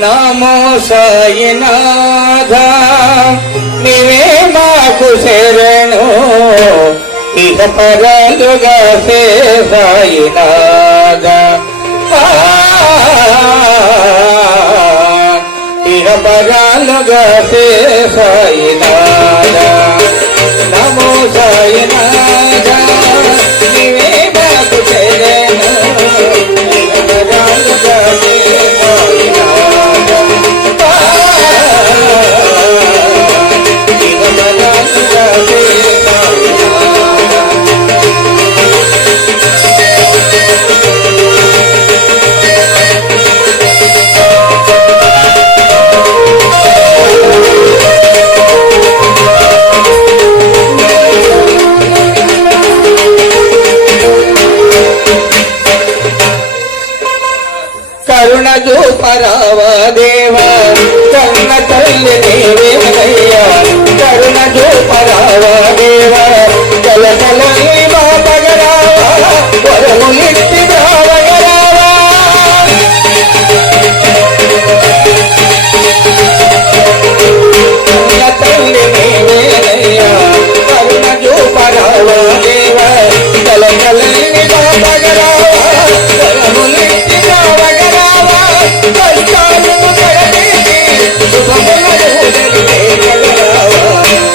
నమో సాయినాథ నీవే మాకు శరణు ఇహ పరాలుగా సే సాయినాథ ఇహ పరాలుగా సే సాయినాథ నమో సాయినాథ నీవే మాకు శరణు ఇహ పరాలుగా సే సాయినాథ ఇహ పరాలుగా సే కరుణజు పరావా దేవా కన్న తల్లి నీవేనయ్యా కరుణజు పరావా దేవా కలకలని బాపగరావా వరములిట్టి బావగరావా కన్న తల్లి నీవేనయ్యా కరుణజు పరావా దేవా కలకలని బాపగరావా వరములిట్టి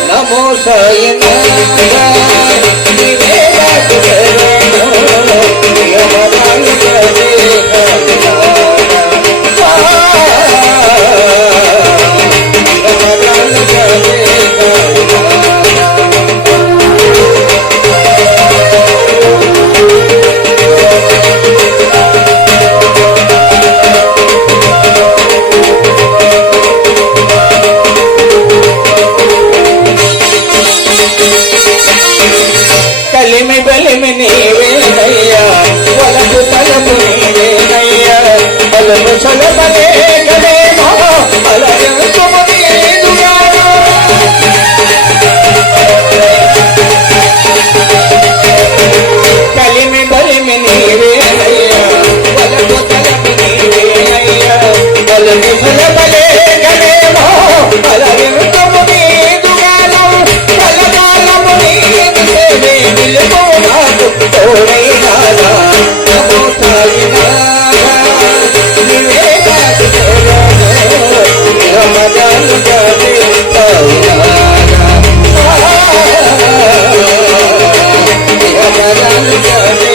నమో సాయినాథ నీవే మాకు శరణు ఇహ పరాలుగా సే కలిమి బలిమి నీవేనయ్యా వలపు తలపు నీవేనయ్యా బలము సలబలే గలేమో అలయంతుము నీదుగా కలిమి బలిమి నీవేనయ్యా వలపు తలపు నీవేనయ్యా బలము సలబలే గలేమో అలయంతుము నీదుగాను కలకాలము నీదు సేవే నిలుపు నాకు తోడైనాదా నమో సాయినాథ నీవే మాకు శరణు ఇహ పరాలుగా సే సాయినాథ ఇహ పరాలుగా సే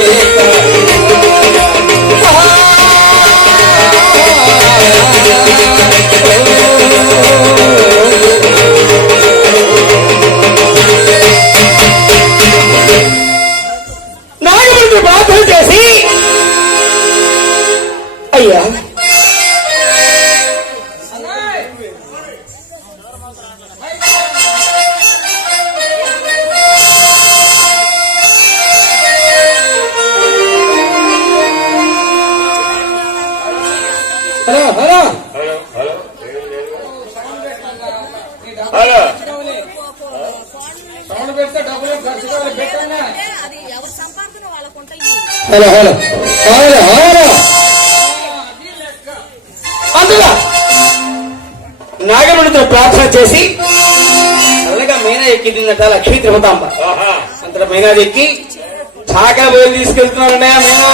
ప్రార్థన చేసి అయ్యా hello hello hello hello sound పెడితే డబ్బులు ఖర్చు కావాలి పెట్టండి హలో హలో హలో హలో అందులో నాగమణితో ప్రార్థన చేసి చల్లగా మీనా ఎక్కి తిన్నట లక్ష్మీ తిరుపతాంబ అంతటా మీనా ఎక్కి చాకల బయలు తీసుకెళ్తున్నారన్నయ్య మీనా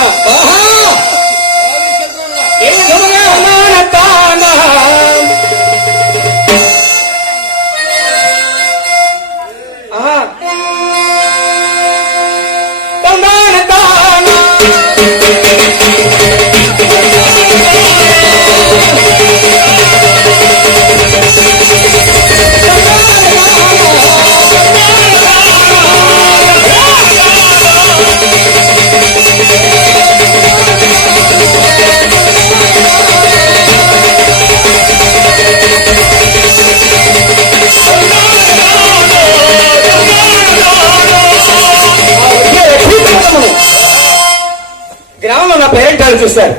గ్రామంలో నా పేరెంటాలు చూశారు.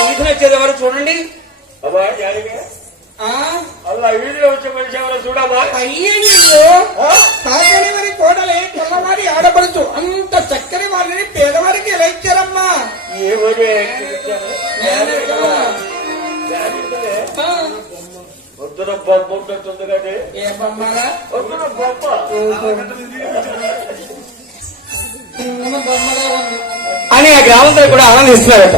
వీధిలో వచ్చేవారు చూడండి. వీధిలో వచ్చే మనిషి ఎవరో చూడమ్మా. అయ్యో కాకని మరి కోడలే కొన్నవాడి ఆడపడుచు అంత చక్కని వారిని పేదవారికి ఎలా ఇచ్చారమ్మా? పొద్దున బొమ్మ ఉంటుంది కానీ ఏ బొమ్మరా పొద్దున బొమ్మ అని ఆ గ్రామంతో కూడా ఆనందిస్తున్నారట.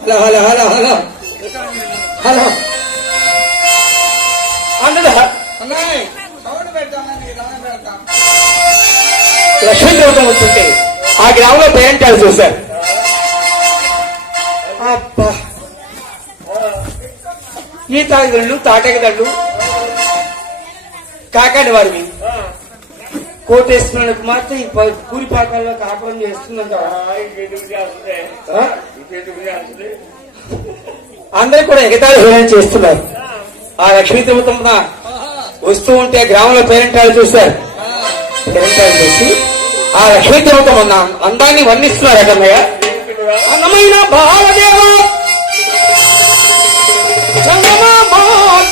Hello hello hello hello hello అందులో లక్ష్మీ దేవత వస్తుంటే ఆ గ్రామంలో పేరెంటాలు చూశారు. అబ్బా ఈ తాగిదళ్ళు తాటకదళ్ళు కాకాడి వారివి కోటేశ్వరుని కుమార్తె ఈ కూలిపాకాల్లో కాపురం చేస్తుందంట. అందరూ కూడా ఎగతాళి హేళన చేస్తున్నారు. ఆ లక్ష్మీ దేవతమ్మ వస్తూ ఉంటే గ్రామంలో పేరెంటాలు చూశారు. పేరెంటాలు చూసి ఆ లక్ష్మీ దేవతమ్మ అందాన్ని వర్ణిస్తున్నారు. అన్నయ్య అందమైన బాలదేవ చందమా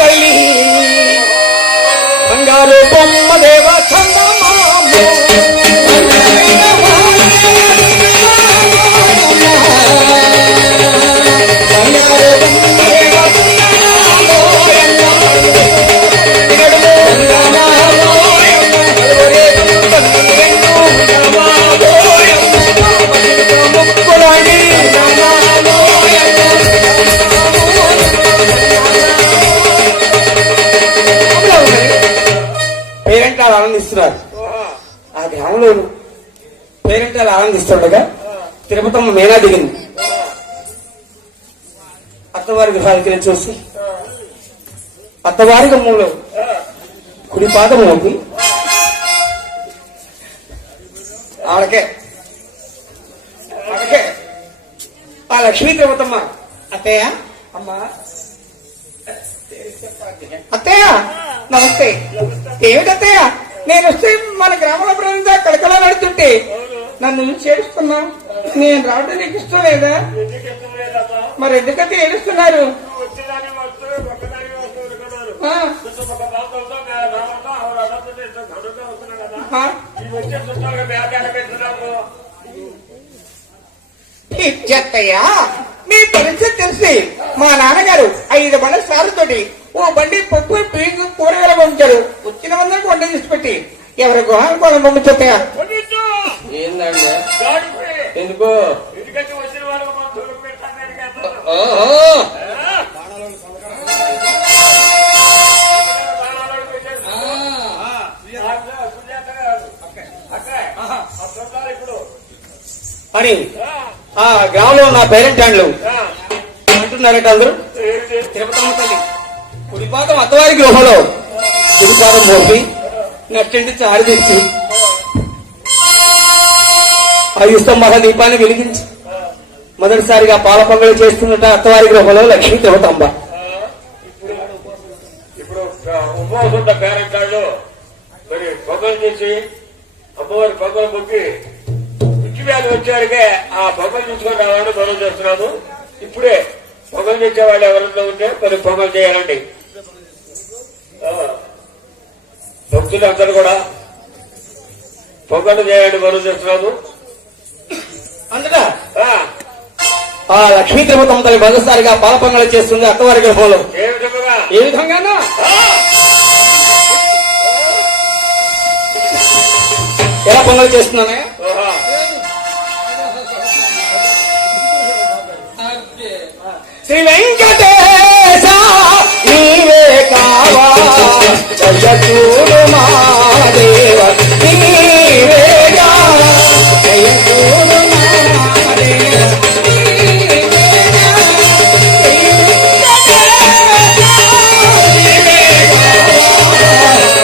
తల్లి బంగారు బొమ్మ దేవ చందమా పేరెంటాలు ఆనందిస్తున్నారు. ఆ గ్రామంలో పేరెంటాలు ఆనందిస్తుండగా తిరుపతమ్మ మేనా దిగింది. అత్తవారి గృహానికి చూసి అత్తవారి గమ్మంలో కుడి పాదం ఉంది. ఆడకే ఆ లక్ష్మీ దేవతమ్మ అత్తయ్య అమ్మా అత్తయ్య నమస్తే. ఏమిటత్తయ్య నేను వస్తే మన గ్రామంలో ప్రజంతా కడకలా నడుతుంటే నన్ను చేరుస్తున్నా. నేను రావడం నీకు ఇష్టం లేదా? మరి ఎందుకంటే ఏడుస్తున్నారు? చెత్తయ్యా మీ పరిస్థితి తెలిసి మా నాన్నగారు 5 బండ్ల సార్లతోటి ఓ బండి పప్పు పీకు కూరగాయలు పంపించారు. వచ్చిన అందరికి వంట తీసి పెట్టి ఎవరి గృహానికి వాళ్ళని పంపించత్తయ్యా. ఏందండి ఎందుకో అని ఆ గ్రామంలో ఉన్న పేరెంట్ హ్యాండ్లు అంటున్నారట అందరూ. తిరుపతమ్మ తల్లి కుడిపాదం అత్తవారి గృహంలో కుడిపాదం మోపి నచ్చండి చారిదించి 5 స్తంభాల దీపాన్ని వెలిగించి మొదటిసారిగా పాల పొంగలు చేస్తున్నట అత్తవారి గృహంలో లక్ష్మీ తిరుపతమ్మ. ఇప్పుడు ఉపవాసం పేరెంట్ హ్యాండ్లు మరి పొంగలు చేసి అమ్మవారి పొంగలు మొక్కి వ్యాధి వచ్చేవారికే ఆ పొంగలు తీసుకొని రావాలని మనం చేస్తున్నాను. ఇప్పుడే పొంగలు తెచ్చేవాళ్ళు ఎవరిలో ఉంటే మరి పొంగలు చేయాలండి. భక్తులందరూ కూడా పొంగలు చేయాలని మనం చేస్తున్నాను. అందుగా ఆ లక్ష్మీ తిరుపతమ్మ తల్లి మొదటిసారిగా పాల పొంగలు చేస్తుంది అత్తవారి గృహంలో. ఏ విధంగా ఎలా పొంగలు చేస్తున్నానే? శ్రీ వెంకటేశ నీవే కావా జయచూడు మా దేవ నీవే కావా జయచూడు మా దేవ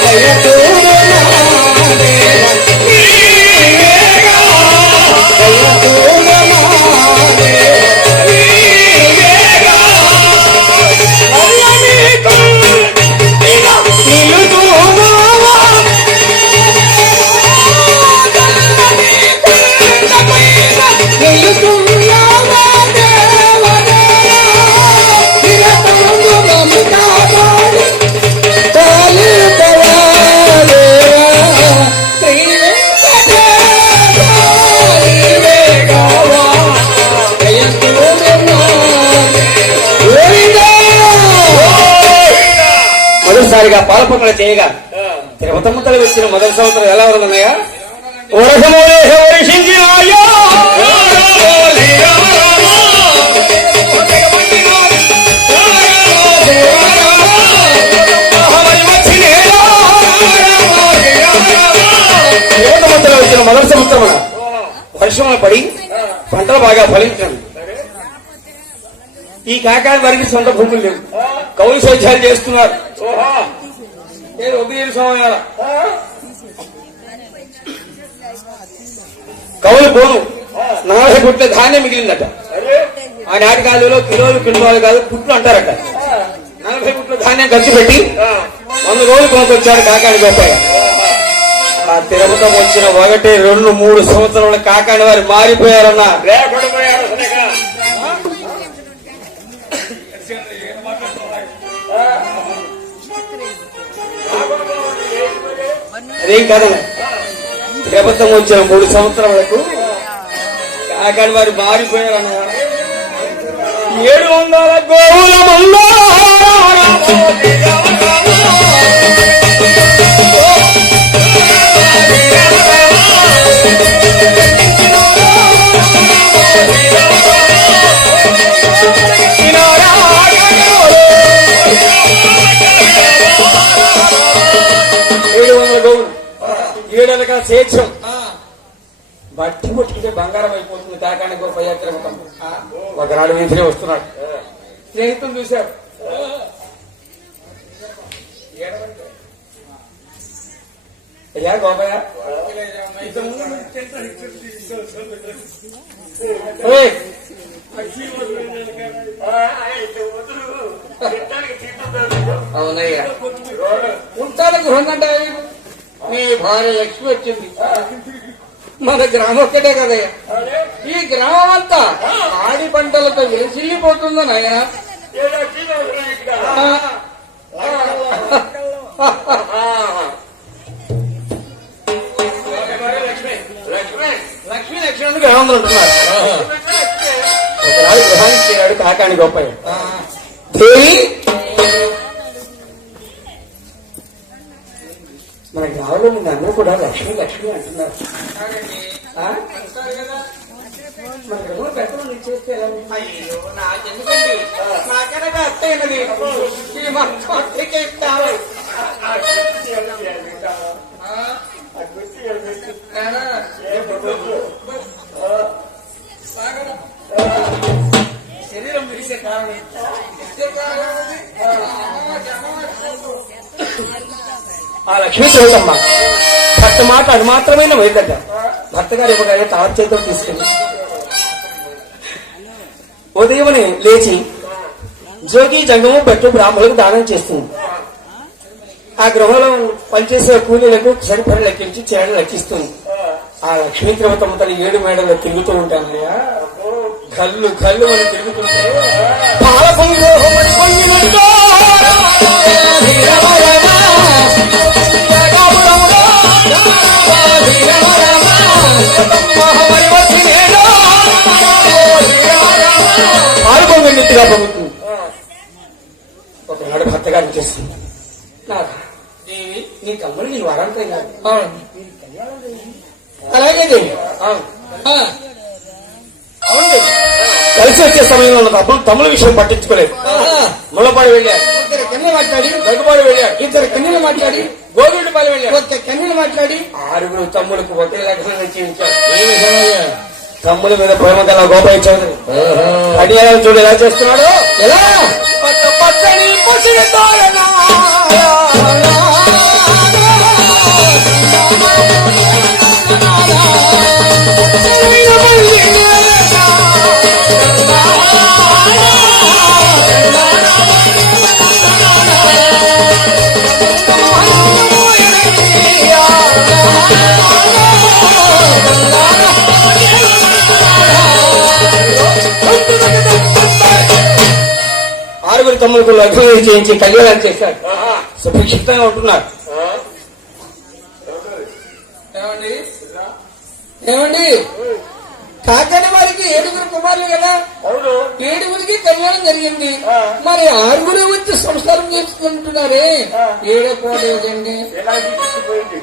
జయచూడు మా దేవ మొదటిసారిగా పాలపొంగల చేయగా తిరుపతమ్మ తల్లి వచ్చిన మొదటి సంవత్సరం ఎలా ఉన్నాయా వచ్చిన మొదటి సంవత్సరం వర్షంలో పడి పంటలు బాగా ఫలించండి. ఈ కాకాని వారికి సొంత భూములు లేవు, కౌలు స్వేచ్ఛాలు చేస్తున్నారు. సమయాల కౌలు పోను 40 గుట్ల ధాన్యం మిగిలిందట. ఆనాటి కాలంలో కిలోలు కింటాలు కాదు గుట్లు అంటారట. 40 గుట్ల ధాన్యం ఖర్చు పెట్టి 100 రోజులు కొనుకొచ్చాడు కాకాని గోపయ్య. ఆ తిరుపతం వచ్చిన 1, 2, 3 సంవత్సరాల కాకాని వారు మారిపోయారన్న. అదేం కాదన్న, తిరుపతం వచ్చిన 3 సంవత్సరాలకు కాకాని వారు మారిపోయారన్న. 700 గోవుల మల్లా స్వేచ్ఛం బట్టి ముట్టుకుంటే బంగారం అయిపోతుంది. కాకాని గోపయ్య తిరుపతం ఒకనాడు వీధిలో వస్తున్నాడు. స్నేహితులు చూశారు. అయ్యా గోపయ్య, అవునయ్యా ఉంటాను గృహంగంట. మీ భార్య లక్ష్మి వచ్చింది. మన గ్రామం ఒక్కటే కదయ్యా, ఈ గ్రామం అంతా ఆడి పంటలతో వెలిసిల్లిపోతుందని ఆయన. లక్ష్మీ లక్ష్మణ్ గ్రామంలో ఉంటున్నారు. ఒకనాడు గృహానికి చేరాడు కాకాని గోపయ్య. దేవి, మన గ్రామంలో నిన్న అందరూ కూడా లక్ష్మి లక్ష్మి అంటున్నారు. మన గ్రహంలో పెద్దలు నేను చూస్తే ఎలా ఉంది? అయ్యో నాకెందుకండి, నాకనగా అత్తయ్యనది శరీరం విరిసే కారణం ఆ లక్ష్మీ తిరుపతమ్మ భర్త మాట అది మాత్రమే వైద్య భర్త గారు ఇవ్వగానే తాత చేతితో తీసుకెళ్ళి ఉదయమని లేచి జోగి జంగము పెట్టు బ్రాహ్మణులకు దానం చేస్తుంది. ఆ గృహంలో పనిచేసే కూలీలకు సరిపడ లెక్కించి చీరలు లెక్కిస్తుంది. ఆ లక్ష్మీ తిరుపతమ్మ తల్లి 7 మేడల్లో తిరుగుతూ ఉంటానయ్యా. కళ్ళు కళ్ళు అని తిరుగుతుంటే పాల పాల్గొంగెత్తిగా పొంగుతుంది. ఒకనాడు భర్త గారు చేస్తుంది, దేవి నీ తమ్ముడు నీ వారాంతం కాదు. అలాగే దేవి, అవును కలిసి వచ్చే సమయంలో తమ్ముల విషయం పట్టించుకోలేదు. ముళ్ళపాడు వెళ్ళారు, కన్నెలు మాట్లాడి దగ్గుబాడు వెళ్ళారు, 2 కన్నెలు మాట్లాడి గోవిందపాలు వెళ్ళారు, 1 కన్నెలు మాట్లాడి 6 తమ్ములకు ఒకే లక్షణం నిశ్చయించారు. తమ్ముల మీద ప్రేమ గల గోపయ్య చౌదరి అడియాలను చూడు ఎలా చేస్తున్నాడు. ఎలా పచ్చని తమ్ములకు లగ్నం చేయించి కళ్యాణాలు చేశారు. సుభిక్షితంగా ఉంటున్నారు. ఏమండి కాకాని వారికి 7 కుమారులు కదా, 7 కళ్యాణం జరిగింది. మరి 6 వచ్చి సంసారం చేస్తున్నారు. వస్తుంటున్నారే ఏడే పోలేదండి. ఎలాంటి తీసుకుపోయింది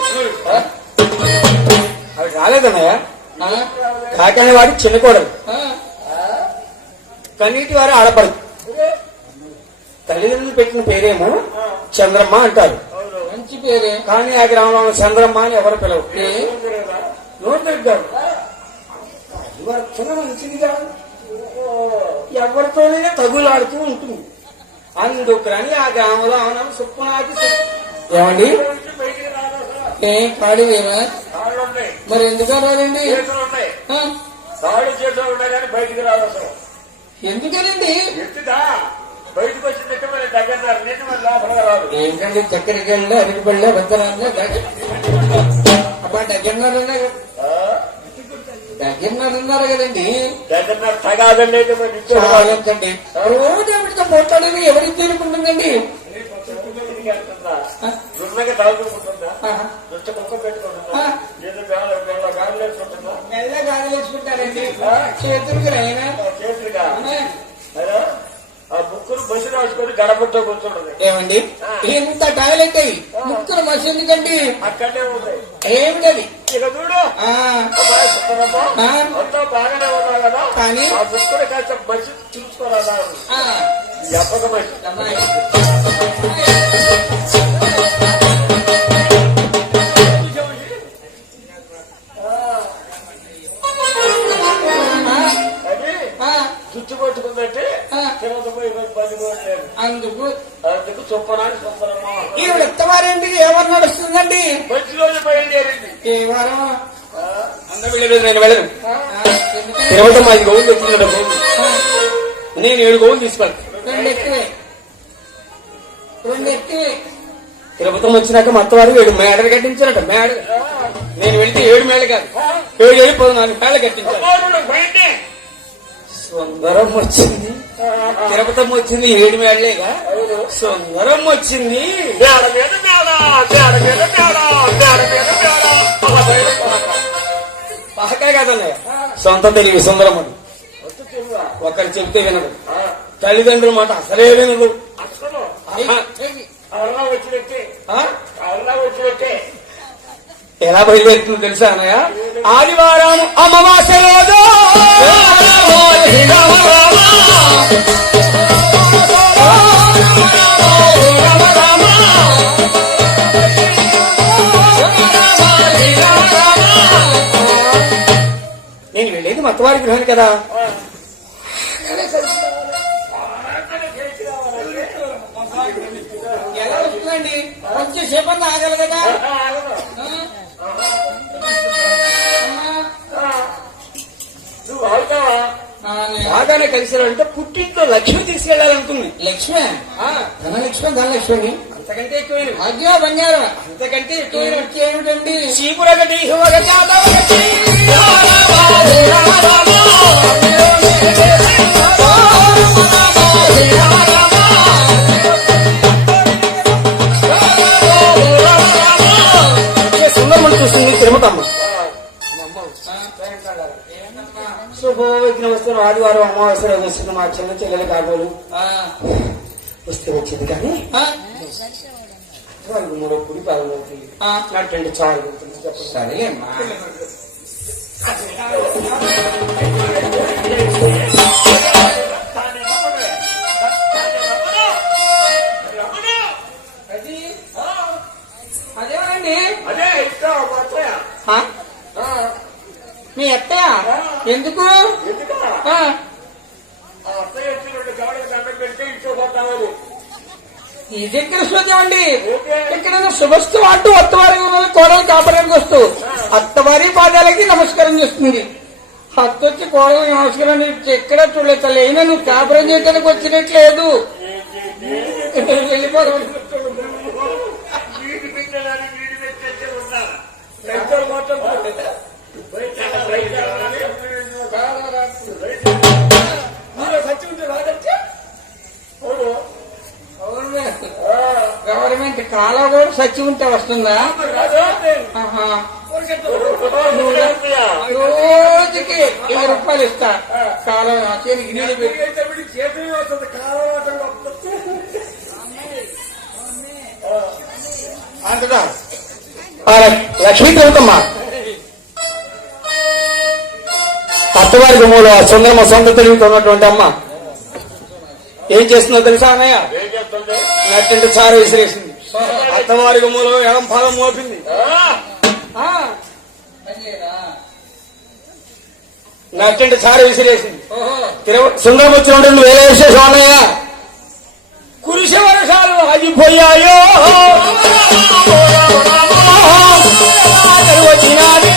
అవి రాలేదన్నయ్య. ఆ? కాకనే వాడి చిన్న కోడలు, ఆ? కన్నీటి వారు ఆడపడదు. తల్లిదండ్రులు పెట్టిన పేరేమో చంద్రమ్మ అంటారు, మంచి పేరే. కానీ ఆ గ్రామంలో చంద్రమ్మ అని ఎవరు పిలవు. నోరు పెట్టారు. మంచిదిగా ఎవరితోనే తగులాడుతూ ఉంటుంది. అందుకని ఆ గ్రామంలో అవునా సుప్పునాకి ఏమండి బయటికి రాదు ఏ కాడివేనా? తాళ్ళు ఉన్నాయి, మరి ఎందుకు రాదండి? చేతులు ఉన్నాయి, తాళ్ళు చేతులు ఉన్నాయి కానీ బయటికి రాదు అసలు. ఎందుకనండి? ఎత్తుదా బయటకు వచ్చిందంటే మరి దగ్గర నీటి మరి లోపలగా రాదు. ఏంటండి చక్కెరకెళ్ళ అరటిపళ్ళ భద్రాన్న అబ్బా దగ్గరన్నారు కదండి. దగ్గర తగాదండి అయితే మరి నిత్యం రాదు. చాలండి రోజు ఎవరితో పోతాడని ఎవరికి తీరుకుంటుందండి? దున్నగా తాగుతుంటుందా, ఆహా. దుష్ట కుక్క పెట్టుకుంటుందా, ఆ. ఏదో గాలి వేసుకుంటుందా, మెల్ల గాలి వేసుకుంటారండి చేతులకి రైనా. చేతులుగా అదే ఆ ముక్కులు బస్సు రాసుకొని గడపతో కూర్చుంటుంది. ఏమండి ఇంత టాయిలెట్ అయ్యి ముక్కులు మసి ఎందుకండి? అక్కడే ఉంటాయి. ఏమిటది? ఇక చూడు ఆ, అబ్బాయి సుందరమ్మ, ఆ. అంతా బాగానే ఉన్నావు కదా, కానీ? ఆ ముక్కులు కాస్త బస్సు చూసుకోరాదా ఆ, ఎప్పక మనిషి. అమ్మాయి. అది ఆ, చుచ్చు పట్టుకుందంటే ఆ. తిరుమత పోయి 10 రోజులు అందుకు అందుకు చొప్పనాన్ని సుందరమ్మ ఈవిడ ఎత్తవారేంటికి ఎవరు నడుస్తుందండి? మంచి రోజు బయలుదేరింది. ఏ వారం? అందరూ వెళ్ళలేదు, నేను వెళ్ళను. ఆ, ఎందుకని? తిరుపతి 5 గోవులు తెచ్చుకున్నాడు. ఆ, నేను 7 గోవులు తీసుకెళ్తాను. రెండు ఎక్కువే. తిరుపతి వచ్చినాక మొత్తం వారు 7 మేడలు కట్టించారట. మేడ నేను వెళ్తే 7 మేడలు కాదు, 7 14 మేడలు కట్టించారు. కుమారుడు బయటే సుందరం వచ్చింది, తిరుపతి వచ్చింది 7 మేడలేగా, సుందరం వచ్చింది. మేడ మీద మేడ, మేడ మీద మేడ, మేడ మీద మేడ. పహకాయ కాదన్నయ్య, సొంత తెలివి సుందరం అని. ఒకరు చెబితే వినదు, తల్లిదండ్రుల మాట అసలే వినదు. అసలు ఆహా. అలా వచ్చినట్టే, ఆ? అలా వచ్చినట్టే. ఎలా బయలుదేరుతుందో తెలుసా అన్నయ్య? ఆదివారం అమావాస్య రోజు నేను వెళ్ళేది మత్తవారి గృహాన్ని కదా. ఎలా వస్తుందండి? కొంచెం సేపంగా ఆగలి కదా. నువ్వు అవుతావా? బాగానే కలిసారంటే పుట్టింట్లో లక్ష్మి తీసుకెళ్లాలనుకుంది. లక్ష్మి ధనలక్ష్మి ధనలక్ష్మి అంతకంటే ఎక్కువైన భాగ్య బంగారం అంతకంటే ఎక్కువైన ఏమిటండి? చీపురగటి సుందరమని చూస్తుంది తిరుమతమ్మ. శుభవిఘ్న వస్తున్న ఆదివారం అమావాస్య వస్తున్న మా చిన్న చెల్లెలు కాబోలు వస్తే వచ్చింది, కానీ వాళ్ళు 3 కుడి పాలు అవుతుంది. నాకంటే చాలు అవుతుంది. చెప్పండి. సరేలేమ్మా. అదేమండి అదే ఇంకా అత్తయ్య. మీ అత్తయ్య ఎందుకు? ఎందుకా ఆ, ఆ అత్తయ్య వచ్చి 2 గవడలు దండం పెడితే ఇచ్చుకోపోతావు. ఇది ఎక్కడ శోధ్యం అండి? ఎక్కడైనా శుభస్తు అంటూ అత్తవారి కోడలు కాపడానికి వస్తూ అత్తవారి పాదాలకి నమస్కారం చేస్తుంది. అత్త వచ్చి కోడలు నమస్కారం ఎక్కడ చూడలేదు. తల్లి అయినా నువ్వు కాపురం చేయడానికి వచ్చినట్లేదు. వెళ్ళిపోవడం వీడి పెట్టాలని వీడి పెట్టే ఉన్నా పెద్దలు మాత్రం గవర్నమెంట్ కాలం కూడా సచ్చి ఉంటే వస్తుందా? ఆహా. రోజుకి 1000 రూపాయలు ఇస్తా. కాలం చేతికి నీళ్ళు పెట్టి చేతులు వస్తుంది కాలం అంతటా ఆ లక్ష్మీ దేవతమ్మ అత్తవారి గుమ్మలో ఆ సుందరమ్మ సొంత తెలివితో ఉన్నటువంటి అమ్మ ఏం చేస్తుందో తెలుసా అన్నయ్య? ఏం చేస్తుంది? నట్టింటి చారు విసిరేసింది. అత్తవారి గుమ్మలో ఎడం పాదం మోపింది. ఆ, నట్టింటి చారు విసిరేసింది. ఓహో సుందరం వచ్చినటువంటి వేరే విశేషం అన్నయ్య. కురిసే వర్షాలు ఆగిపోయాయో వచ్చినాది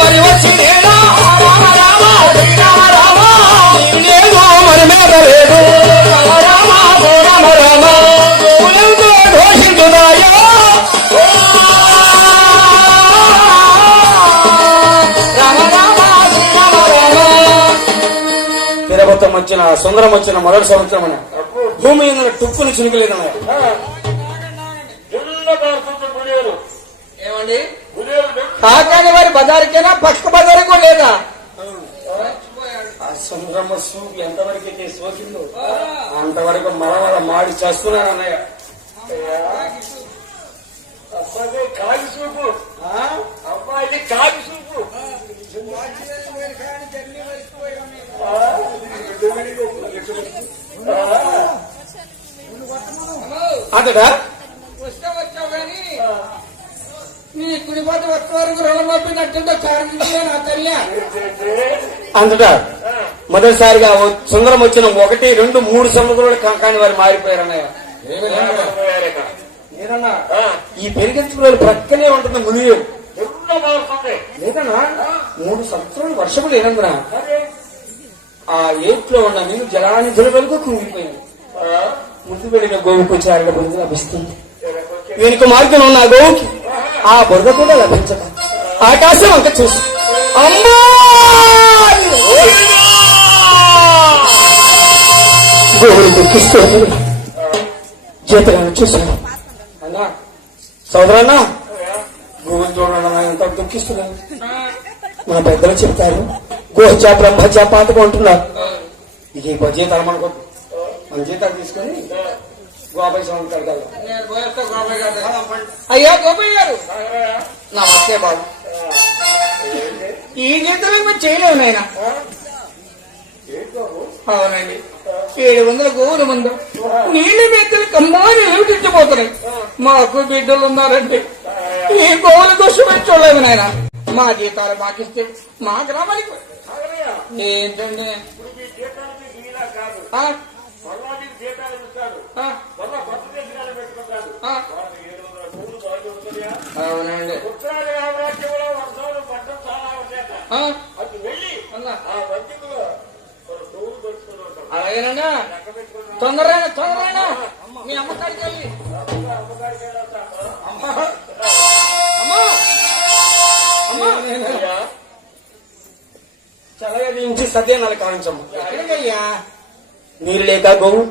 మరి వచ్చినేనా మరి మీద లేదు ఘోషించున్నాయో తిరుపతం వచ్చిన సుందరం వచ్చిన మొదటి సంవత్సరం అన్న భూమి మీద టుక్కుని చినుకలేదన్నయ్య. ఏమండి కాకాని వారి బజారుకేనా పక్క బజారుకో లేదా ఆ సుందరమ్మ సూపు ఎంతవరకు అయితే సోకిందో అంతవరకు మరమర మాడి చేస్తున్నాను అన్నయ్య. అబ్బాయి కాగి సూపు, అమ్మాయి కాగి సూపు. అంతటా వస్తే వచ్చావు కానీ నీ కుడిపాటి వచ్చే వరకు రుణం పంపినట్టుంటే కారణించే నా తల్లి అంతటా మొదటిసారిగా సుందరం వచ్చిన 1, 2, 3 సంవత్సరాలు కాని వారు మారిపోయారన్నయ్య. లేదన్నా ఈ పెరిగించుకున్న ప్రక్కనే ఉంటుంది మునియం లేదన్నా 3 సంవత్సరాలు వర్షము లేనందున ఆ ఏట్లో ఉన్న నేను జలానిధుల వరకు కుంగిపోయింది. ముందు వెళ్ళిన గోవుకు చారడ బురద లభిస్తుంది. వెనుక మార్గం ఉన్న ఆ గోవుకి ఆ బురద కూడా లభించక ఆకాశం అంత చూసి అమ్మా గోవులు దుఃఖిస్తూ జీతలను చూశాను. అన్నా సోదరన్నా గోవులు చూడడం ఎంత దుఃఖిస్తున్నాను. మన పెద్దలు చెప్తారు గోహత్య బ్రహ్మత్య పాతగా ఉంటున్నారు. ఇది జీతాలు మనకు మన జీతాలు తీసుకొని గోపాయి స్వామి కడతారు. అయ్యా గోపయ్య గారు నమస్తే బాబు. ఈ గీతలు మేము చేయలేము నాయన. అవునండి 700 గోవుల ముందు నీళ్లు మెత్తలు కమ్మాని ఏమిటిచ్చిపోతున్నాయి. మాకు బిడ్డలు ఉన్నారండి. ఈ గోవుల కోసం మేము చూడలేదు నాయన. మా జీతాలు మాకిస్తే మా గ్రామానికి ఏంటండి ఆ? ఆ? ఆ? అవునండి ఆ? అలాగేనండి తొందరగా మీ అమ్మకాడికి వెళ్ళి అమ్మా అమ్మా చల్లగా నుంచి సత్యానాలు కావించమ్మ. ఎక్కడికయ్యా నీరు లేక గోవు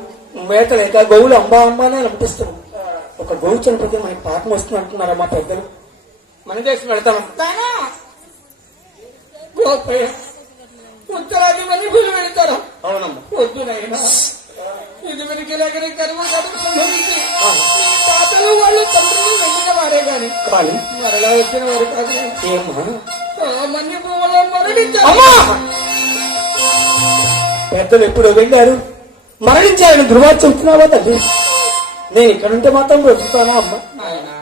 మేత లేక గోవులు అంబా అంబానే అనిపిస్తున్నాం. ఒక గోవు చనిపోతే మనకి పాపం వస్తుంది అంటున్నారా మా పెద్దలు. మన దేశం వెళ్తాం తానా గోపయ్య ఉత్తరాది మంది భూమి పెడతారా? అవునమ్మా. వద్దు నాయనా ఇది మనకి దగ్గర కరువు కడుపు సంబంధించి తాతలు వాళ్ళు తండ్రులు వెళ్ళిన వారే గాని కానీ మరలా వచ్చిన వారు కాదు. ఏమ్మా మన్ని పువ్వులో మరణించారు. అమ్మా పెద్దలు ఎప్పుడో వెళ్ళారు మరణించారని ధృవాలు చెప్తున్నావా తల్లి? నేను ఇక్కడుంటే మాత్రం బ్రతుకుతానా అమ్మా? నాయనా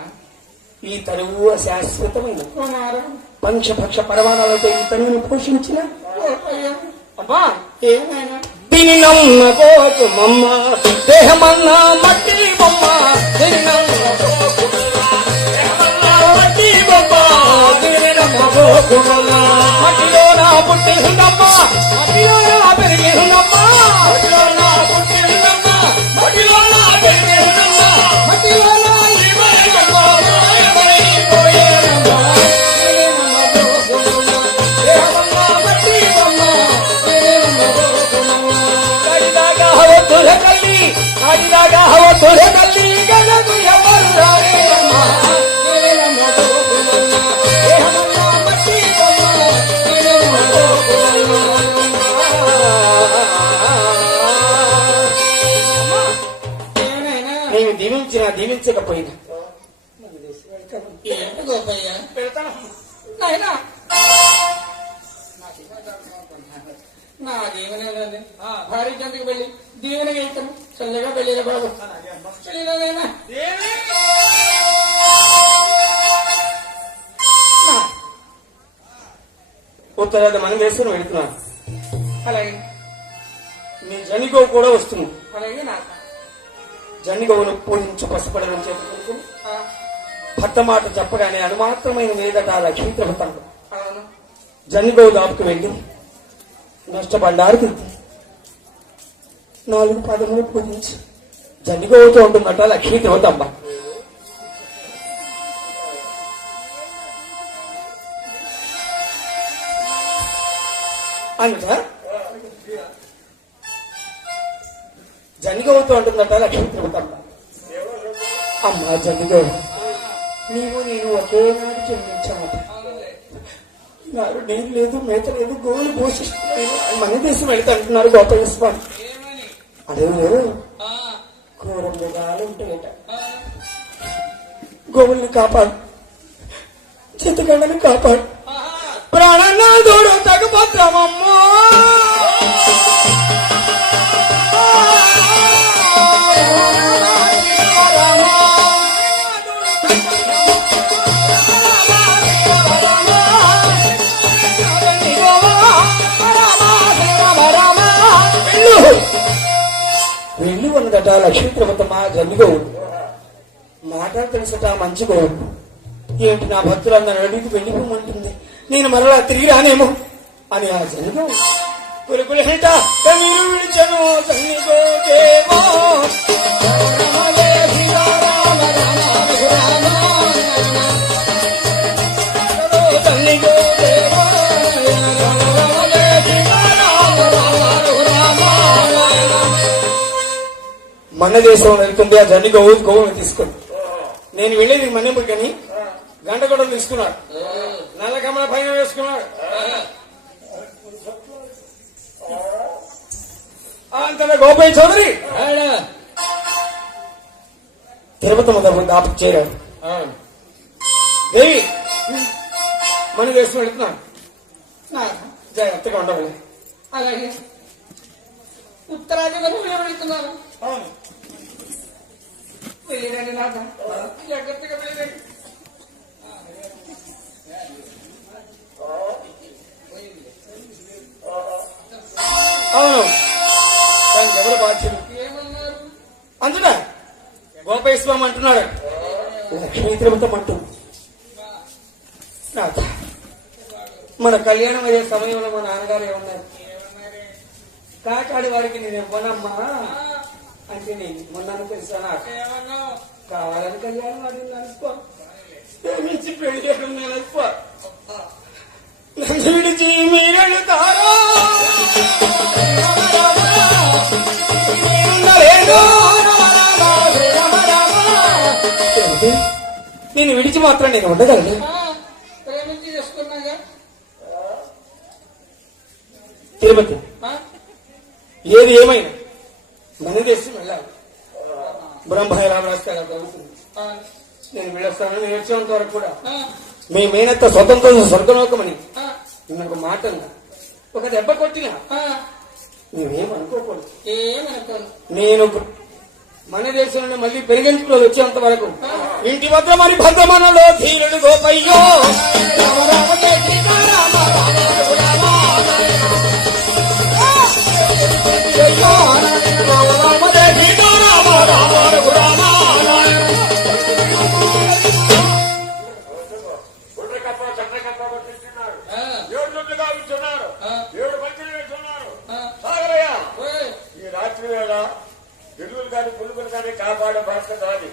ఈ తరువు శాశ్వతమైన కుమారా పంచపక్ష పరమాణాలతో ఈ తరువును పోషించిన గోపయ్య అమ్మా ఏమైనా దీని నమ్మకోమమ్మ దేహమన్నా మట్టి బొమ్మ దీని మట్టి బొమ్మ దీని నమ్మకోమమ్మ మట్టిలో నా పుట్టి ఉందమ్మ మట్టిలో నా పెరిగి ఉందమ్మ మట్టిలో నా పుట్టి ఉందమ్మ మట్టిలో నా పెరిగి ఉందమ్మ మట్టిలో నా తల్లి గనకు ఎవరు రారే అమ్మా దీవించినా దీవించకపోయినా ఏంటి గోపయ్య పెడతాను. నాయనా నా దీవెన భారీ చెంతకు వెళ్ళి దీవెనగా ఇస్తాను చల్లగా వెళ్ళిన బాబు చల్లినా ఉత్తరాది మనం వేసుకుని వెళుతున్నాను. అలాగే మీ జనిగోవు కూడా వస్తుంది. అలాగే నాకు జనిగోవును పూజించు పసిపడని చెప్పి భర్త మాట చెప్పగానే అనుమాత్రమైన మీదట ఆ లక్ష్మీ ప్రభుత్వం అవును జనిగోవు దాపుకు వెళ్ళి నష్టపడ్డారు తిరిగి 4 పదములు పూజించి జనిగోవుతో ఉంటుందట లక్ష్మీ దేవతమ్మ. అంట జనిగోవుతో ఉంటుందట లక్ష్మీ దేవతమ్మ. అమ్మా జనిగోవు, నీవు నేను ఒకేనాడు జన్మించామట. నాడు నీరు లేదు, మేత లేదు, గోవులు పోషిస్తున్నాయి. మన దేశం వెళితే అంటున్నారు గోపాల స్వామి. అడవులు ఘోర మృగాలు ఉంటాయట. గోవుల్ని కాపాడు, చిత్తగండని కాపాడు, ప్రాణనాథుడు తగపత్రమమ్మో. వెళ్ళి ఉన్నదట లక్ష్మీ ప్రభుత్వమా జన్మిగోవు. మాట తెలుసట మంచి గోవు. ఏంటి నా భక్తులందరూ అడిగి వెళ్ళిపోమంటుంది, నేను మరలా తిరిగి రానేమో అని ఆ జన్మిగోవు కులుకులేట మీరు విడిచను జన్మిగోకేమో. మన దేశం వెళ్తుంది ఆ జన్ని గోవుని తీసుకుని. నేను వెళ్ళేది మన్నెంపుడు కానీ గంట కూడా తీసుకున్నాడు, నల్ల కమల పైన వేసుకున్నాడు. అంతలో గోపయ్య చౌదరి తిరుపతి మొదలు దాపు చేరాడు. దేవి మన దేశం వెళుతున్నాడు, జాగ్రత్తగా ఉండవు. అలాగే ఉత్తరాది వరకు వెళ్తున్నాను. వెళ్ళిరండి నాన్న, జాగ్రత్తగా వెళ్ళిరండి. అవును, దానికి ఎవరు బాధ్యులు? ఏమన్నారు? అంటున్నా గోపయ్య స్వామి అంటున్నాడు, లక్ష్మీ తిరుపతం అంటుంది. మన కళ్యాణం అయ్యే సమయంలో మా నాన్నగారు ఏమన్నారు, కాకాడి వారికి నేను ఇవ్వనమ్మా అంటే నేను మొన్న తెలుసా కావాలని కళ్యాణం అడిగింది అనుకో, ప్రేమించి పెళ్లి చేయడం నేను అనుకో. నన్ను విడిచి మీరెళ్తారో నేను విడిచి మాత్రం నేను ఉండగలను. ప్రేమించి చేసుకున్నాగా తిరుపతి ఏది ఏమైనా మన దేశం వెళ్ళాలి. బ్రహ్మాయి రామరాజు జరుగుతుంది. నేను వెళ్ళొస్తాను, నేను వచ్చేంత వరకు కూడా మీ మేనత్త స్వతంత్రం స్వర్గలోకమని నాకు మాట ఉందా. ఒక దెబ్బ కొట్టినా నువ్వేమనుకోకూడదు. ఏమనుకోను. నేను మన దేశంలో మళ్ళీ పెరిగించుకుని వచ్చేంత వరకు ఇంటి వద్ద మరి భద్రమనలో ధీరుడు గోపయ్యో. ఈ రాత్రి వేళ ఎరువులు కానీ పులుగులు కానీ కాపాడే బాధ్యత కాదు.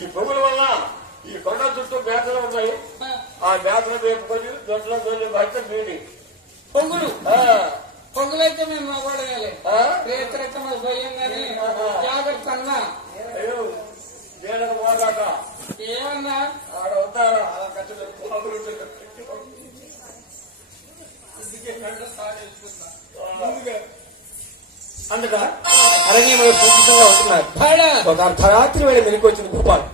ఈ పొగుల వల్ల ఈ కొండ చుట్టూ మేతలు ఉన్నాయి, ఆ మేతలు వేపుకొని దొడ్లో వెళ్ళి బాధ్యత మీది. పొంగులు పొంగులైతే మేము మాట్లాడగాలి, రేతరైతే మాకు భయం కానీ జాగ్రత్త అన్నా. దేనికి పోదాక ఏమన్నా ఆడ అవుతారా అలా ఖర్చులు పొగులు అందుక అరణ్యంలో సుఖితంగా ఉంటున్నారు. తాడా ఒక అర్ధరాత్రి వేళ మెలకు వచ్చింది గోపాల్.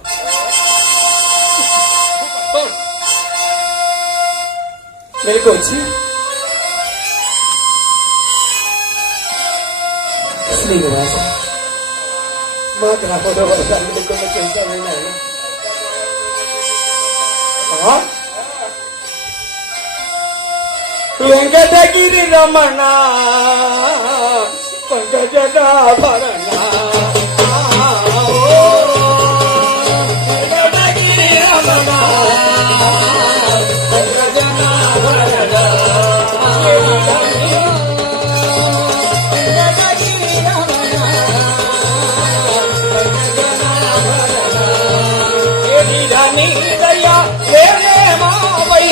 మెలకు వచ్చి శ్రీనివాస మా గ్రామంలో వర్షాలు లేకుండా చేశాను. వెంకటగిరి రమణ పంకజాభరణ వెంకటగిరి రమణ పంకజాభరణ వెంకటగిరి రమణ పంకజాభరణ దయా వేరే మావై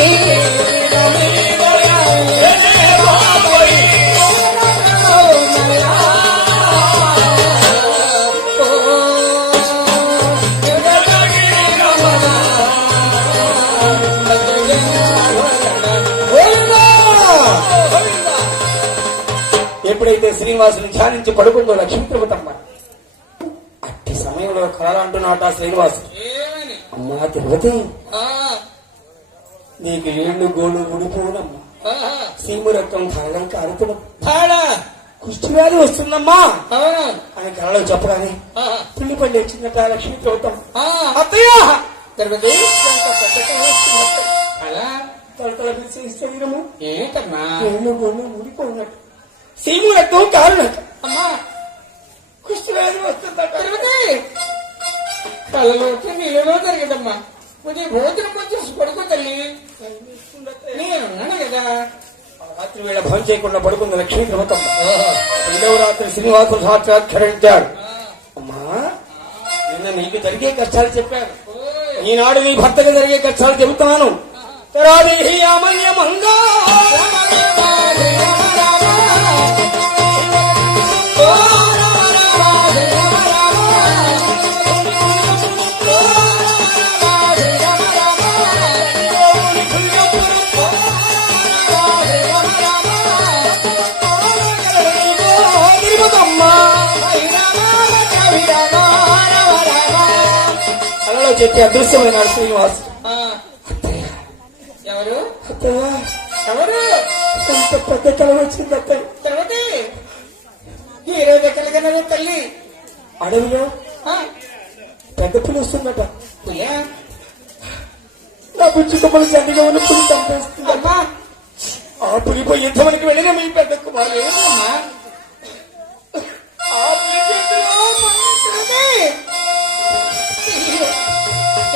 ఎప్పుడైతే శ్రీనివాసుని ధ్యానించి పడుకుందో లక్ష్మీ తిరుపతమ్మ అట్టి సమయంలో కలలాంటున్నాట శ్రీనివాసు. ఏమని అమ్మా తిరుపతి, ఆ, నీకు ఏళ్ళు గోళ్ళు ఊడిపోనమ్మా, ఆహా. సీము రక్తం ధారడం కారుతున్నాం, తాడా కుష్టి వ్యాధి వస్తుందమ్మా అవును. అని కళలో చెప్పగానే ఆహా. పుల్లి పల్లి వచ్చిందట లక్ష్మీ తిరుపతమ్మ. ఆ, అత్తయ్య తిరుపతి ఎంత పెద్ద కళ వస్తుందట. అలా తలతల బిడ్డ శరీరము ఏంటమ్మా ఏళ్ళు గోళ్ళు ఊడిపోయినట్టు, సీము రక్తం కారునట, అమ్మా కుష్టి వ్యాధి వస్తుందట. తిరుపతి కళ్ళలోకి నీళ్ళలో జరిగదమ్మా. కొంచెం భోజనం కొంచెం పడుకో తల్లి, నేనున్నాను కదా. రాత్రి వేళ భయం చేయకుండా పడుకుంది లక్ష్మీ తిరుపతమ్మ. రెండవ రాత్రి శ్రీనివాసులు సాక్షాత్కరించాడు. అమ్మా నిన్న నీకు జరిగే కష్టాలు చెప్పాను, ఈనాడు నీ భర్తకు జరిగే కష్టాలు చెబుతున్నాను. తరాదేహియామన్యమంగా అలలో చెప్పి అదృశ్యమైనాడు శ్రీనివాసు. ఆ, ఎవరు అత్తయ్య ఎవరు ఎంత పెద్ద కళ వచ్చింది అత్తయ్య. తిరుపతి ఈ రోజు ఎక్కడికైనా తల్లి అడవిలో ఆ, పెద్ద పులి వస్తుందట. పులియా? నా బుజ్జి కొమ్మలు చండిగా ఉన్న పులి చంపేస్తుంది. అమ్మా ఆ పులిపోయి యుద్ధమనికి వెళ్ళిన మీ పెద్ద కుమారు ఏంటమ్మా? ఆ పులి చేతిలో తిరుపతి!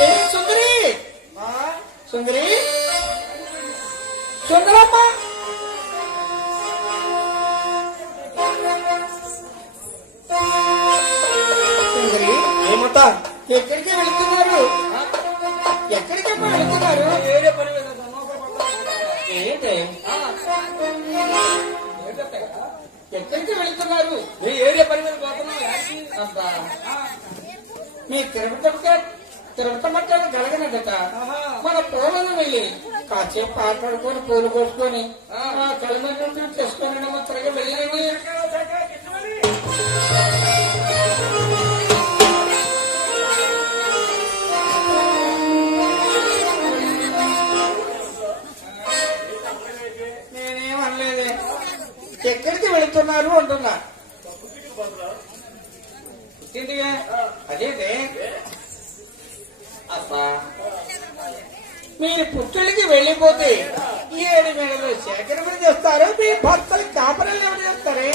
ఏ సుందరి సుందరి సుందరమ్మ సుందరి ఏమతా ఎక్కడికి వెళుతున్నారు? ఎక్కడికమ్మా వెళుతున్నారు? ఏంటి ఎక్కడికి వెళుతున్నారు? అబ్బా మీ తిరుపతమ్మ కలగనదట. మన పూలను వెళ్ళి కాసేపు పాటడుకొని పూలు కోసుకొని కలమని చేసుకొని త్వరగా వెళ్ళండి. నేనేమనలేదే. ఎక్కడికి వెళుతున్నారు అంటున్నా. ఇంటిగా అదేంటే అబ్బా మీరు పుట్టులకి వెళ్ళిపోతే 7 నెలలు సేకరణ చేస్తారు, మీ భర్తలు కాపరలు ఎవరు చేస్తారే?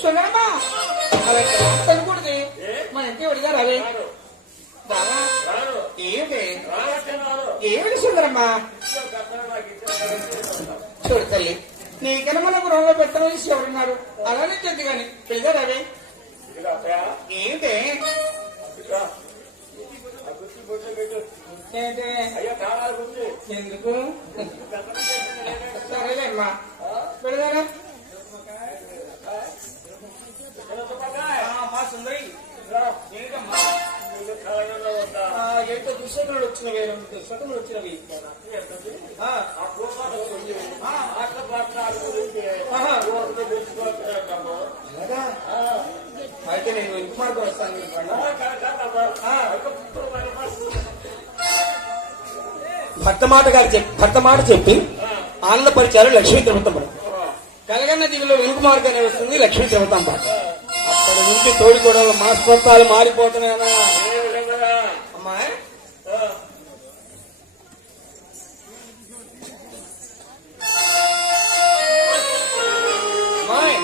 సుందరమ్మా అలా అనుకూడదు. మన ఇంటి అడిగారు అదే ఏమిటి ఏమిటి సుందరమ్మా? చూడు తల్లి, నీకన్నా మన గృహంలో పెట్టడం ఎవరున్నారు? అలానే చెద్దు గాని పిలిచారు అవే ఏమిటి ఎందుకు? సరేలేమ్మా పెడదారా సుందరి ఏంటో దుశ్శకులు వచ్చినవి 2 దుశ్శకులు వచ్చినవి ఆ, అలాగా? అయితే నేను ఇంటి మార్గం వస్తాను భర్త మాట చెప్పి ఆనందపరిచారు లక్ష్మీ తిరుమతమ్మ. కలగన్న దివిలో వెనుక మార్గం అనే వస్తుంది లక్ష్మీ తిరుమతమ్మ. అక్కడి నుంచి తోడుకోవడం మనస్తత్వాలు మారిపోతున్నాయనా అమ్మాయి. అమ్మాయి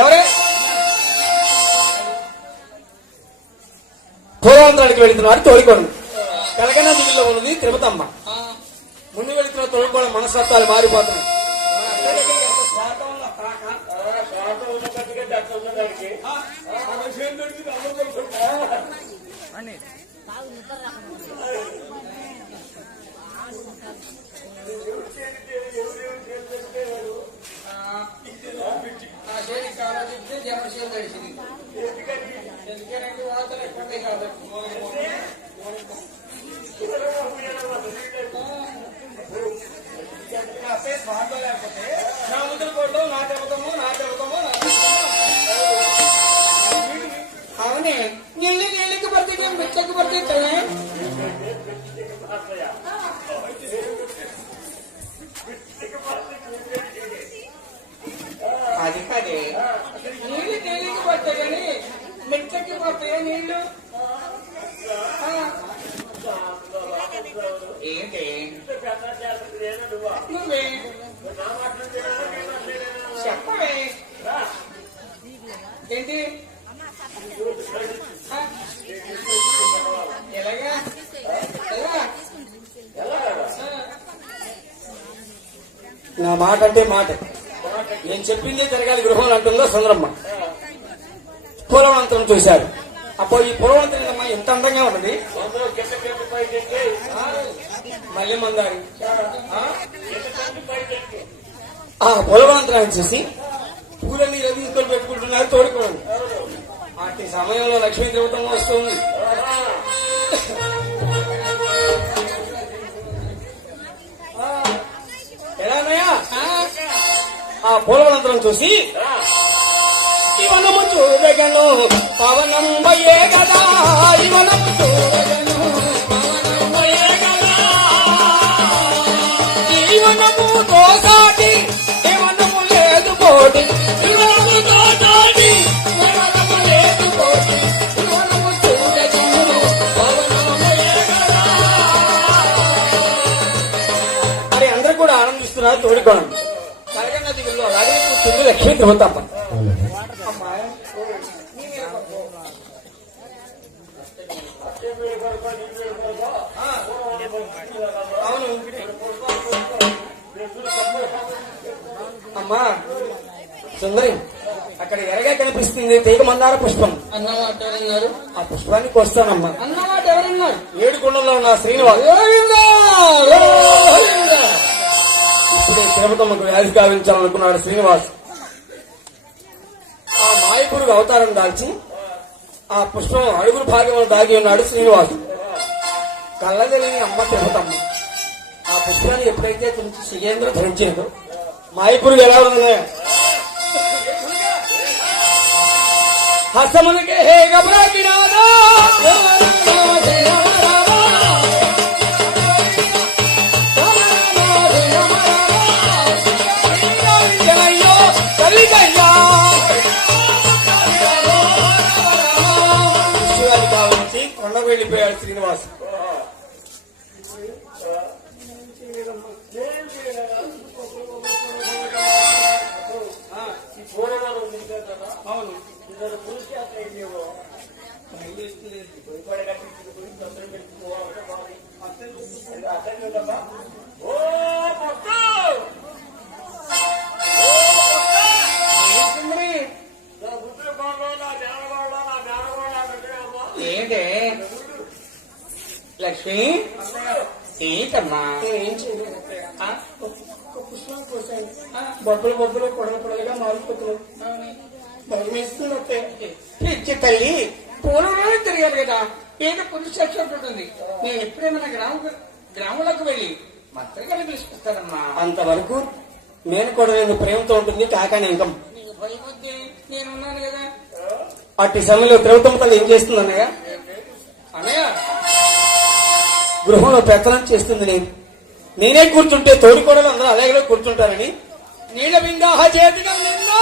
ఎవరే పూర్వాంతరానికి వెళుతున్నారు తోడుకోవడం. కలగన్న దిగుల్లో ఉన్నది తిరుపతమ్మ. ముందు వెళుతున్న తోడుకోవడం మనస్తత్వాలు మారిపోతున్నాయి. నా ముద్ర కొడతావు నా తిరుగుతాము అవునే నీళ్ళకి పడితే మిచ్చకి పడితే అది కాదే నీళ్ళకి పడతాయి కానీ మిచ్చకి పడతాయా నీళ్లు ఏంటి నువ్వే చెప్పవే ఏంటి ఎలాగా నా మాట అంటే మాట నేను చెప్పిందే జరగాలి గృహంలో అంటుందో సుందరమ్మ. పూలవంతరం చూశారు. అప్పుడు ఈ పూలవంతరం ఎంత అందంగా ఉన్నది. మళ్ళీ మందారి ఆ పూలవంతరాన్ని చూసి పూలన్నీ తీసుకొని పెట్టుకుంటున్నారు తోడుకోండి. అట్టి సమయంలో లక్ష్మీ తిరుపతమ్మ వస్తుంది. ఎలానయ్యా ఆ పూలవంతరం చూసి ఇవనము చూడగను పవనం వయ్యే కదా ఇవనము చూడగను పవనం వయ్యే కదా ఇవనము తోసాటి ఇవనము లేదు కోటి ఇవనము తోసాటి ఇవనము లేదు కోటి ఇవనము చూడగను పవనం వయ్యే కదా అని అందరూ కూడా ఆనందిస్తున్నారు తోడుకోండి. కలగన్న దిగుల్లో అలాగే కూర్చుంది లక్ష్మీ తిరుమతమ్మ. అవును అమ్మా సుందరి అక్కడ ఎరగా కనిపిస్తుంది తీగ మందార పుష్పం. అన్నమాట ఎవరన్నారు? ఆ పుష్పానికి వస్తానమ్మా. అన్నమాట ఎవరన్నారు? ఏడుకొండలో ఉన్న శ్రీనివాస్ ఇప్పుడే తిరుపతమ్మకు వ్యాధి గావించాలనుకున్నాడు శ్రీనివాస్. ఆ మాయపురుగు అవతారం దాల్చి ఆ పుష్పం అడుగురు భాగంలో దాగి ఉన్నాడు శ్రీనివాసు. కళ్ళదలిని అమ్మ తిరుపతమ్మ ఆ పుష్పాన్ని ఎప్పుడైతే తుంచి శిగేంద్ర ధరించినదో మాయపురుగు ఎలా ఉన్నదా హస్తమునకే హే గబరాకినాదా కొండ వెళ్ళిపోయాడు శ్రీనివాస్. అవును ఏంటే లక్ష్మి ఏంటమ్మా ఏం చేయలేదు ఆ? ఒక పుష్పాలు కోసాను బొబ్బలు బొబ్బలు పొడలు పొడలుగా మారిపోతున్నాయి భయం వేస్తుంది అత్తయ్య. పిచ్చి తల్లి పూర్వంలోనే తిరిగారు కదా ఏదో పురుష ఉంటుంది నేను ఎప్పుడేమైనా గ్రామంలోకి వెళ్ళి మత్తగా పిలుచుకొస్తానమ్మా. అంతవరకు నేను కూడా నేను ప్రేమతో ఉంటుంది కాకాని ఇంకా నీకు భయం వద్దే నేనున్నాను కదా. అట్టి సమయంలో ద్రౌపదమ్మ తల్లి ఏం చేస్తుంది అన్నయ్య? అన్నయ్య గృహంలో పెత్తనం చేస్తుంది. నేనే కూర్చుంటే తోడుకోవడం అందరూ అలాగే కూర్చుంటారని నీళ్ళ బిందాహ చేతిగా నిన్నో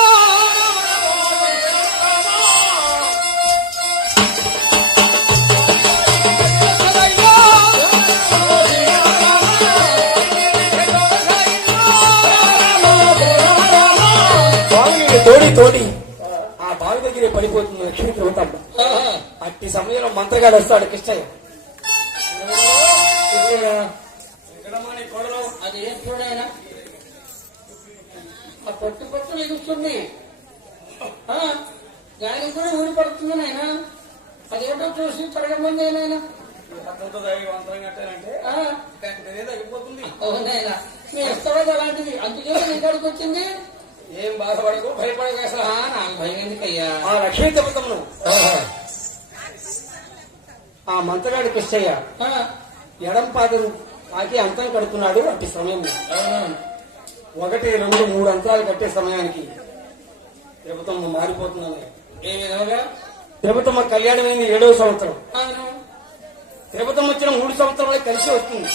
బావిని తోడి ఆ బావి దగ్గరే పడిపోతుంది లక్ష్మీ ద్రౌపదమ్మ. అట్టి సమయంలో మంత్రగాడు వస్తాడు కృష్ణయ్య. అది ఏం చూడాయన ఆ పొట్టు పొట్టు ఎగుస్తుంది దానికి కూడా ఊరి పడుతుంది నాయన. అదేంటో చూసి తరగమంది నాయన. అవునాయన మీ ఇష్టపడి అలాంటిది అందుకే నీ కాడికి వచ్చింది. ఏం బాధపడకు భయపడకు అసలు. నాకు భయం ఎందుకయ్యా. ఆ లక్ష్మీ ద్రౌపదమ్మను ఆ మంత్రగాడు కృష్ణయ్య ఎడం పాదం ఆకి అంతం కడుతున్నాడు. అట్టి సమయంలో 1, 2, 3 అంతరాలు కట్టే సమయానికి ద్రౌపదమ్మ మారిపోతున్నాను. ఏ విధంగా ద్రౌపదమ్మ కళ్యాణమైంది 7వ సంవత్సరం. అవును ద్రౌపదమ్మ వచ్చిన 3 సంవత్సరాలే కలిసి వస్తుంది.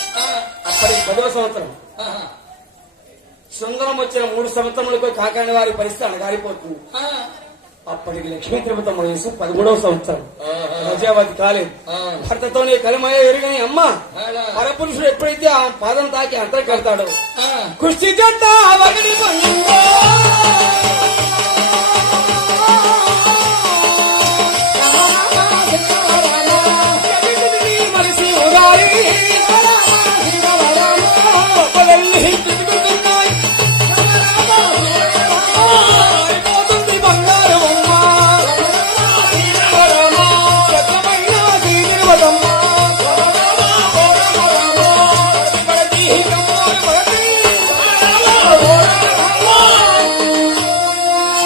అప్పటికి 10వ సంవత్సరం. సుందరం వచ్చిన 3 సంవత్సరములకు కాకాని వారి పరిస్థితి అణగారిపోతుంది. అప్పటికి లక్ష్మీ ద్రౌపదమ్మ వయసు 13వ సంవత్సరం. ప్రజావతి కాలేదు. భర్తతోనే కలిమయ ఎరుగని అమ్మ పరపురుషుడు ఎప్పుడైతే ఆ పాదం తాకి అంతరం కడతాడో కుస్తీ జంట వగడి పండిందో. మనిషి ఉగారి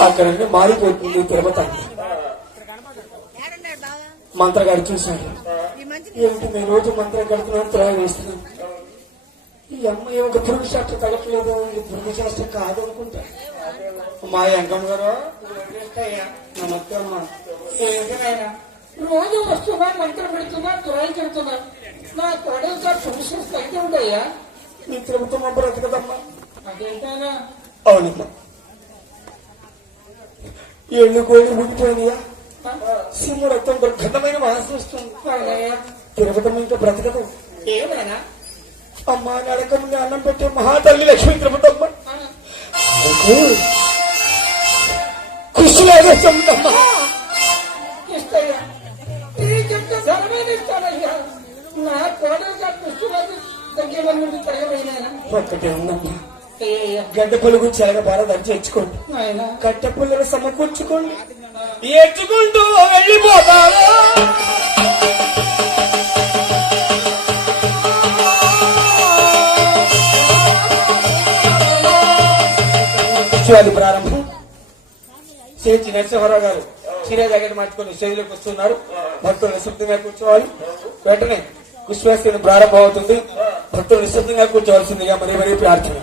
అక్కడ నుండి మారిపోతుంది తిరుపతి. మంత్రగాడు చూశాడు. ఏమిటి నేను రోజు మంత్రం కడుతున్నాను త్రాగి వేస్తున్నాను. ఈ అమ్మాయి ఒక పురుషాస్త్ర తగట్లేదు. ఇది పురుషాస్త్రం కాదు అనుకుంటా. మా అంకమ్మ గారు నమస్తే అమ్మా. రోజు వస్తున్నా మంత్రం పెడుతున్నా తురాయి చెడుతున్నా నా తొడగా పురుషులు అయితే ఉంటాయా. నీ తిరుగుతమ్మ బ్రతకదమ్మా. అదేంటైనా అవునమ్మా. ఏళ్ళు కోళ్ళు ఊడిపోయినాయా. సింహ రక్తం దుర్గంధమైన వాసన వస్తుంది. తిరగటం ఇంకా బ్రతకదు. ఏమైనా అమ్మా నడక ముందు అన్నం పెట్టే మహాతల్లి లక్ష్మీ తిరుపతమ్మ కృషి లేదమ్మా. ఇస్తాయ్యా నీకెంత ధనమైన ఇస్తానయ్యా. నా కోడలుగా కృష్ణులకు దగ్గర నుండి తిరగబోయినా ఒక్కటే ఉందమ్మా. గడ్డ పొలుగు చెరగ బార తెచ్చుకోండి. కట్టె పుల్లలు సమకూర్చుకోండి. ఏడ్చుకుంటూ వెళ్ళిపోతావా. అది ప్రారంభం. చేతి నరసింహారావు గారు చీర జాకెట్ మార్చుకొని స్టేజ్లోకి వస్తున్నారు. భక్తులు నిశ్శబ్దంగా కూర్చోవాలి. వెంటనే పుష్పేశ్వరిని ప్రారంభం అవుతుంది. భక్తులు నిశ్శబ్దంగా కూర్చోవలసిందిగా మరీ ప్రార్థన.